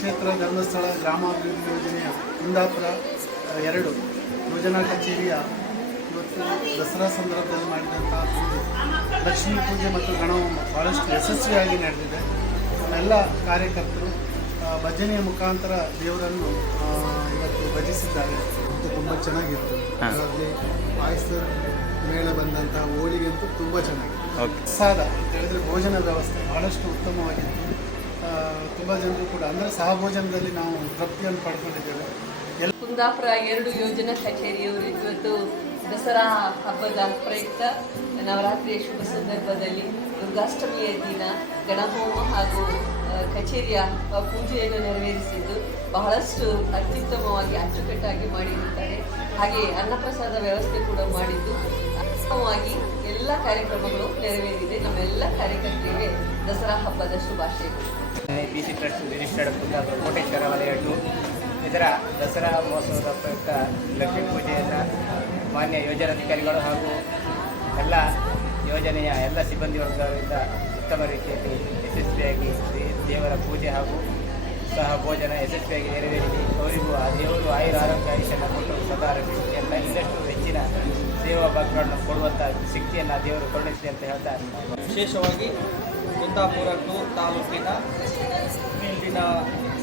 ಕ್ಷೇತ್ರ ಧರ್ಮಸ್ಥಳ ಗ್ರಾಮಾಭಿವೃದ್ಧಿ ಯೋಜನೆಯ ಕುಂದಾಪುರ 2 ಯೋಜನಾ ಕಚೇರಿಯ ಇವತ್ತು ದಸರಾ ಸಂದರ್ಭದಲ್ಲಿ ಮಾಡಿದಂತಹ ಪೂಜೆ, ಲಕ್ಷ್ಮೀ ಪೂಜೆ ಮತ್ತು ಗಣಹೋಮ ಭಾಳಷ್ಟು ಯಶಸ್ವಿಯಾಗಿ ನಡೆದಿದೆ. ನಮ್ಮೆಲ್ಲ ಕಾರ್ಯಕರ್ತರು ಭಜನೆಯ ಮುಖಾಂತರ ದೇವರನ್ನು ಇವತ್ತು ಭಜಿಸಿದ್ದಾರೆ. ತುಂಬ ಚೆನ್ನಾಗಿತ್ತು. ಅದರಲ್ಲಿ ಪಾಯಸ ಮೇಳ ಬಂದಂಥ ಹೋಳಿಗೆ ಅಂತೂ ತುಂಬ ಚೆನ್ನಾಗಿತ್ತು. ಪ್ರಸಾದ ಅಂತ ಹೇಳಿದ್ರೆ ಭೋಜನ ವ್ಯವಸ್ಥೆ ಭಾಳಷ್ಟು ಉತ್ತಮವಾಗಿತ್ತು. ತುಂಬ ಜನರು ಕೂಡ ಅಂದರೆ ಸಹಭೋಜನದಲ್ಲಿ ನಾವು ತೃಪ್ತಿಯನ್ನು ಪಡ್ಕೊಂಡಿದ್ದೇವೆ. ಕುಂದಾಪುರ 2 ಯೋಜನಾ ಕಚೇರಿಯವರು ಇವತ್ತು ದಸರಾ ಹಬ್ಬದ ಪ್ರಯುಕ್ತ ನವರಾತ್ರಿಯ ಶುಭ ಸಂದರ್ಭದಲ್ಲಿ ದುರ್ಗಾಷ್ಟಮಿಯ ದಿನ ಗಣಹೋಮ ಹಾಗೂ ಕಚೇರಿಯ ಪೂಜೆಯನ್ನು ನೆರವೇರಿಸಿದ್ದು ಬಹಳಷ್ಟು ಅತ್ಯುತ್ತಮವಾಗಿ ಅಚ್ಚುಕಟ್ಟಾಗಿ ಮಾಡಿರುತ್ತಾರೆ. ಹಾಗೆ ಅನ್ನಪ್ರಸಾದ ವ್ಯವಸ್ಥೆ ಕೂಡ ಮಾಡಿದ್ದು ಉತ್ತಮವಾಗಿ ಎಲ್ಲ ಕಾರ್ಯಕ್ರಮಗಳು ನೆರವೇರಿದೆ. ನಮ್ಮೆಲ್ಲ ಕಾರ್ಯಕರ್ತರಿಗೆ ದಸರಾ ಹಬ್ಬದ ಶುಭಾಶಯಗಳು. PC trust registered Kundapura Koteshwara ವಲಯ 2 ಇದರ ದಸರಾ ಮಹೋತ್ಸವದ ಪ್ರಯುಕ್ತ ಲಕ್ಷ್ಮೀ ಪೂಜೆಯನ್ನು ಮಾನ್ಯ ಯೋಜನಾಧಿಕಾರಿಗಳು ಹಾಗೂ ಎಲ್ಲ ಯೋಜನೆಯ ಎಲ್ಲ ಸಿಬ್ಬಂದಿ ವರ್ಗಗಳಿಂದ ಉತ್ತಮ ರೀತಿಯಲ್ಲಿ ಯಶಸ್ವಿಯಾಗಿ ದೇವರ ಪೂಜೆ ಹಾಗೂ ಸಹ ಭೋಜನ ಯಶಸ್ವಿಯಾಗಿ ನೆರವೇರಿಸಿ ಅವರಿಗೂ ಆ ದೇವರು ಆಯುರಾರೋಗ್ಯ ಆಯುಷ್ಯನ ಕೊಟ್ಟು ಸದಾ ರಕ್ಷಿಸಿದೆಯಲ್ಲ ಇನ್ನಷ್ಟು ಹೆಚ್ಚಿನ ಸೇವಾ ಭಾಗಗಳನ್ನು ಕೊಡುವಂಥ ಶಕ್ತಿಯನ್ನು ದೇವರು ಕರುಣಿಸಿದೆ ಅಂತ ಹೇಳ್ತಾ ವಿಶೇಷವಾಗಿ ಕುಂದಾಪುರ 2 ತಾಲೂಕಿನ ಇಲ್ಲಿನ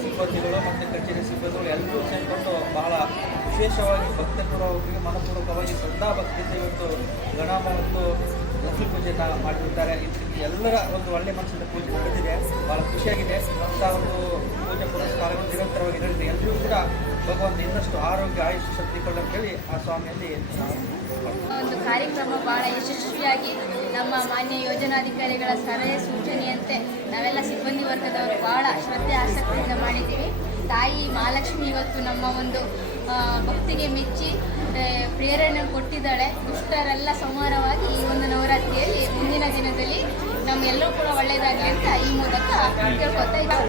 ಸಿಬ್ಬಂದಿಗಳು ಮತ್ತು ಕಚೇರಿ ಸಿಬ್ಬಂದಿಗಳು ಎಲ್ಲರೂ ಸೇರಿಕೊಂಡು ಬಹಳ ವಿಶೇಷವಾಗಿ ಭಕ್ತಪೂರ್ವಕವಾಗಿ ಮನಪೂರ್ವಕವಾಗಿ ಶ್ರದ್ಧಾಭಕ್ತಿಯಿಂದ ಇವತ್ತು ಗಣಪ ಮತ್ತು ಲಕ್ಷ್ಮೀ ಪೂಜೆಯನ್ನು ಮಾಡಿರುತ್ತಾರೆ. ಎಲ್ಲರ ಒಂದು ಒಳ್ಳೆಯ ಮನಸ್ಸಿನ ಪೂಜೆ ನಡೆದಿದೆ. ಭಾಳ ಖುಷಿಯಾಗಿದೆ. ಅಂಥ ಒಂದು ಪೂಜೆ ಪುರಸ್ಕಾರಗಳು ನಿರಂತರವಾಗಿ ನಡೆದಿದೆ. ಎಲ್ಲರೂ ಕೂಡ ಭಗವಂತ ಇನ್ನಷ್ಟು ಆರೋಗ್ಯ ಆಯುಷ್ಯ ಶಕ್ತಿ ಕೊಳ್ಳಂತೇಳಿ ಆ ಸ್ವಾಮಿಯಲ್ಲಿ ಒಂದು ಕಾರ್ಯಕ್ರಮ ಬಹಳ ಯಶಸ್ವಿಯಾಗಿ ನಮ್ಮ ಮಾನ್ಯ ಯೋಜನಾಧಿಕಾರಿಗಳ ಸಲಹೆ ಸೂಚನೆಯಂತೆ ನಾವೆಲ್ಲ ಸಿಬ್ಬಂದಿ ವರ್ಗದವರು ಬಹಳ ಶ್ರದ್ಧೆ ಆಸಕ್ತಿಯಿಂದ ಮಾಡಿದ್ದೀವಿ. ತಾಯಿ ಮಹಾಲಕ್ಷ್ಮಿ ಇವತ್ತು ನಮ್ಮ ಒಂದು ಭಕ್ತಿಗೆ ಮೆಚ್ಚಿ ಪ್ರೇರಣೆ ಕೊಟ್ಟಿದ್ದಾಳೆ. ದುಷ್ಟರೆಲ್ಲ ಸಂಹಾರವಾಗಿ ಈ ಒಂದು ನವರಾತ್ರಿಯಲ್ಲಿ ಮುಂದಿನ ದಿನದಲ್ಲಿ ನಮ್ಮೆಲ್ಲರೂ ಕೂಡ ಒಳ್ಳೆಯದಾಗಲಿ ಅಂತ ಈ ಮೂಲಕ ಕೇಳ್ಕೊತಾ ಇದ್ದಾರೆ.